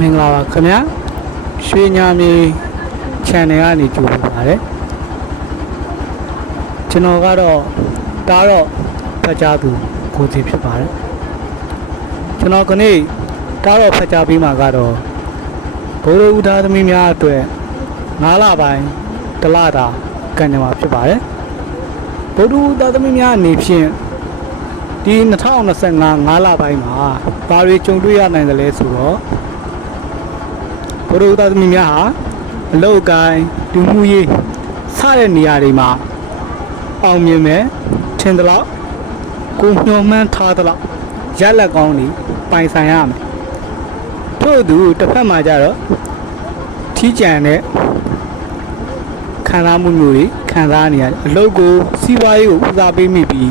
မင်္ဂလာပါခင်ဗျာရွှေညာမြေ channel ကနေကြိုဆိုပါတယ်ကျွန်တော်ကတော့တားတော့ဖတ်ကြားသူကိုစီဖြစ်ပါတယ်ကျွန်တော်ကနေ့တားတော့ဖတ်ကြားပြီးမှကတော့ဘိုးတော်ဦးသားသမီးများအတွက်9လပိုင်းတစ်လတာကန်ကြမှာဖြစ်ပါတယ်ဘိုးတော်ဦးသားသမီးများအနေဖြင့်ဒီ2025 9လပိုင်းမှာဘာတွေကြုံတွေ့ရနိုင်တယ်လဲဆိုတော့ ဘုရားသားသမီးများဟာအလောက်ကိုင်းဒူမှုရေးစတဲ့နေရာတွေမှာအောင်မြင်မယ်ထင်သလောက်ကိုညှော်မှန်းထားသလောက်ရလက်ကောင်းနေပိုင်ဆိုင်ရမယ်ထို့သူတစ်ဖက်မှာကျတော့ထီးကြံတဲ့ခံစားမှုမျိုးတွေခံစားနေရတယ်အလုပ်ကိုစီးပွားရေးကိုဦးစားပေးမိပြီး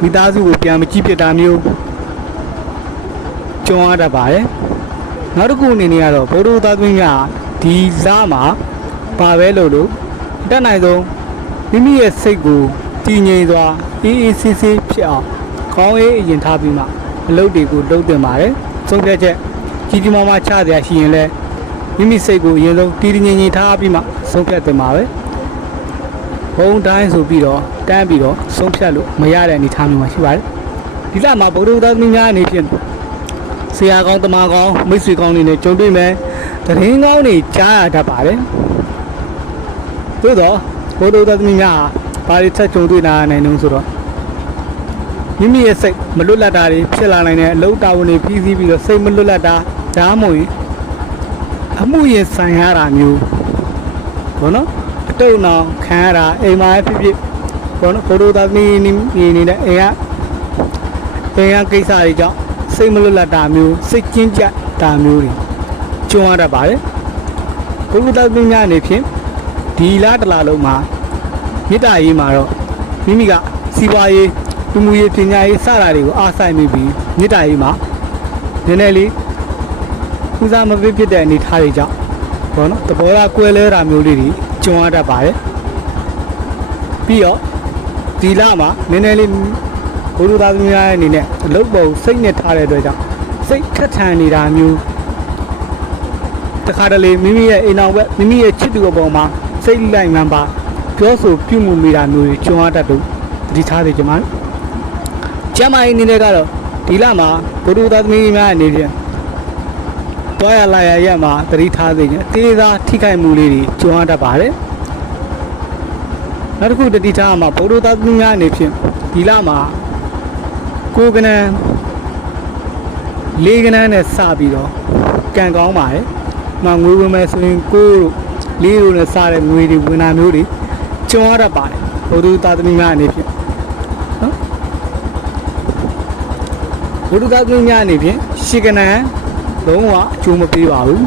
မိသားစုကိုပြန်မကြည့်ဖြစ်တာမျိုးကြုံရတတ်ပါတယ် နောက်တစ်ခုအနေနဲ့ကတော့ဗုဒ္ဓသားသမီးများဒီဇာမှာပါပဲလို့လို့အတက်နိုင်ဆုံးမိမိရဲ့စိတ်ကိုတည်ငြိမ်စွာအေးအေးဆေးဆေးဖြစ်အောင်ခေါင်းအေးအရင်ထားပြီးမှအလုပ်တွေကိုလုပ်တင်ပါတယ်ဆုံးဖြတ်ချက်ကြီးကြီးမားမားချစရာရှိရင်လည်းမိမိစိတ်ကိုအရင်ဆုံးတည်တည်ငြိမ်ငြိမ်ထားပြီးမှဆုံးဖြတ်တင်ပါပဲဘုံတိုင်းဆိုပြီးတော့တန်းပြီးတော့ဆုံးဖြတ်လို့မရတဲ့အနေအထားမျိုးမှာရှိပါတယ်ဒီလမှာဗုဒ္ဓသားသမီးများအနေဖြင့် ဆရာကောင်းတမကောင်းမိတ်ဆွေကောင်းတွေနဲ့ကြုံတွေ့မယ်တရင်ကောင်းတွေကြားရတတ်ပါတယ်သို့တော့ဘိုးတို့သမီးများဟာဘာတွေထက်ကြုံတွေ့လာနိုင်တုံးဆိုတော့မိမိရဲ့စိတ်မလွတ်လပ်တာတွေဖြစ်လာနိုင်တဲ့အလုံးတာဝန်တွေပြီးစီးပြီးတော့စိတ်မလွတ်လပ်တာဒါမှမဟုတ်ရင်အမှုရင်ဆိုင်ရတာမျိုးဘောနော်အတုံအောင်ခံရတာအိမ်မှာဖြစ်ဖြစ်ဘောနော်ဘိုးတို့သမီးနေနေတဲ့အိမ်ကပင်ရကိစ္စတွေကြောင့် စိတ်မလွတ်လပ်တာမျိုးစိတ်ကျဉ်ကျပ်တာမျိုးတွေကြုံရတတ်ပါတယ်ဘုရားသခင်များအနေဖြင့်ဒီလားတစ်လားလုံးမှာမေတ္တာရေးမှာတော့မိမိကစီးပွားရေးလူမှုရေးပညာရေးစတာတွေကိုအားဆိုင်မိပြီးမေတ္တာရေးမှာနည်းနည်းလေးဦးစားမပေးဖြစ်တဲ့အနေအထားတွေကြောင့်ဘောနော်သဘောထားကွဲလဲတာမျိုးလေးတွေကြုံရတတ်ပါတယ်ပြီးတော့ဒီလမှာနည်းနည်းလေး ဘုရားသားသမီးများရဲ့အနေနဲ့အလုပ်ပေါ်စိတ်နဲ့ထားတဲ့အတွက်ကြောင့်စိတ်ခက်ထန်နေတာမျိုးတခါတလေမိမိရဲ့အိမ်အောင်ဘက်မိမိရဲ့ချစ်သူအပေါ်မှာစိတ်လိုက်မှန်ပါပြောဆိုပြုမှုမိတာမျိုးတွေကြုံရတတ်လို့ဒီထားသေးကြမှာကျမအင်းအနေနဲ့ကတော့ဒီလမှာဘုရားသားသမီးများအနေနဲ့တွားရလာရရမှာသတိထားသေးတယ်တေးသားထိခိုက်မှုလေးတွေကြုံရတတ်ပါတယ်နောက်တစ်ခုတတိထားမှာဘုရားသားသမီးများအနေဖြင့်ဒီလမှာ ကိုကနန်းလေးကနန်းနဲ့စပြီးတော့ကံကောင်းပါတယ်။မှငွေဝင်မယ်ဆိုရင်ကိုတို့လေးတို့နဲ့စတဲ့ငွေတွေဝင်တာမျိုးတွေကျုံရတတ်ပါတယ်။ဘုသူသားသမီးများအနေဖြင့်နော်ဘုသူသားသမီးများအနေဖြင့်ရှီကနန်းလုံးဝအကျိုးမပေးပါဘူး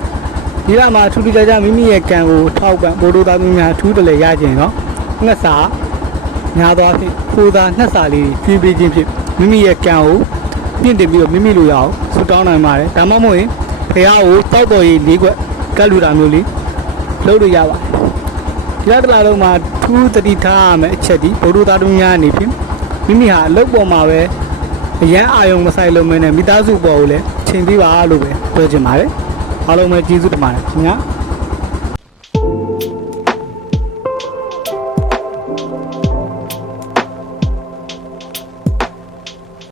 ။ဒီလမှာထူးထူးခြားခြားမိမိရဲ့ကံကိုထောက်ပံ့ဘုသူသားသမီးများထူးတယ်လေရကြရင်နော်ငှက်စာများသောအားဖြင့်ကိုယ်သာနှက်စာလေးဖြည်းဖြည်းချင်းဖြင့် မိမိရဲ့ကံကိုပြင့်တင်ပြီးတော့မိမိလိုရအောင်ဆူတောင်းနိုင်ပါတယ်ဒါမှမဟုတ်ရင်ဖះကိုတောက်တော်ရေးလေးခွက်ကတ်လူတာမျိုးလေးလုပ်လို့ရပါတယ်ဒီလားတလားလုံးမှာထူးတတိထားရမယ်အချက်ဒီဘုဒ္ဓသားတို့များအနေဖြင့်မိမိဟာအလုပ်ပေါ်မှာပဲအရန်အာယုံမဆိုင်လို့မင်းနဲ့မိသားစုပေါ်ကိုလည်းချိန်ပေးပါလို့ပဲပြောချင်ပါတယ်အားလုံးပဲကျေးဇူးတင်ပါတယ်ခင်ဗျာ